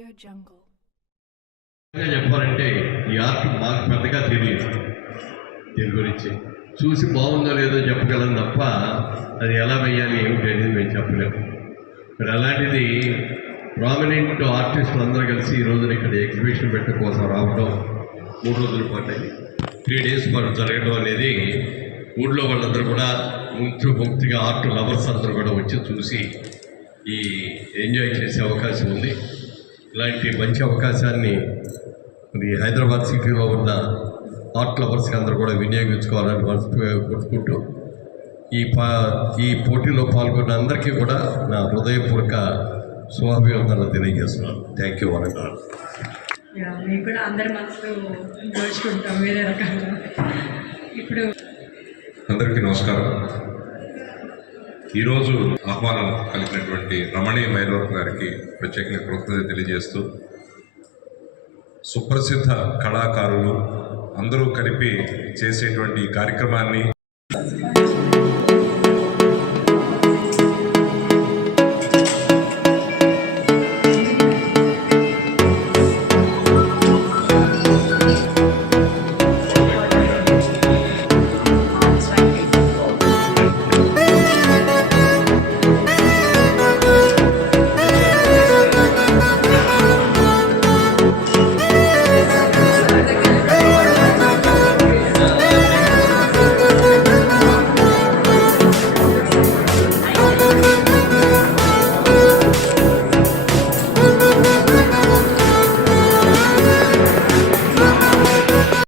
AudioJungle. చెప్పాలంటే ఈ art మాకు పెద్దగా తెలియదు. దీని గురించి చూసి బాగుందో లేదో చెప్పగలం తప్ప అది ఎలా వేయాలి ఏమిటి అనేది మేము చెప్పలేము. మరి అలాంటిది ప్రామినెంట్ ఆర్టిస్టులు అందరూ కలిసి ఈ రోజున ఇక్కడ ఎగ్జిబిషన్ పెట్టడం కోసం రావడం 3 రోజుల పాటు 3 days పాటు జరగడం అనేది ఊళ్ళో వాళ్ళందరూ కూడా ముక్తిగా ఆర్ట్ లవర్స్ అందరూ కూడా వచ్చి చూసి ఈ ఎంజాయ్ చేసే అవకాశం ఉంది. ఇలాంటి మంచి అవకాశాన్ని మరి హైదరాబాద్ సిటీలో ఉన్న ఆర్ట్ లవర్స్కి అందరూ కూడా వినియోగించుకోవాలని మనస్ఫూర్తిగా కోరుకుంటూ ఈ పోటీలో పాల్గొన్న అందరికీ కూడా నా హృదయపూర్వక శుభాభివందనలు తెలియజేస్తున్నాను. Thank you Warangal. మీకు కూడా అందరి మనసులో దోచుకుంటాం వేరే రకంగా. ఇప్పుడు అందరికీ నమస్కారం. ఈరోజు ఆహ్వానం కలిగినటువంటి రమణి మైలవరం గారికి ప్రత్యేకంగా కృతజ్ఞత తెలియజేస్తూ, సుప్రసిద్ధ కళాకారులు అందరూ కలిపి చేసేటువంటి కార్యక్రమాన్ని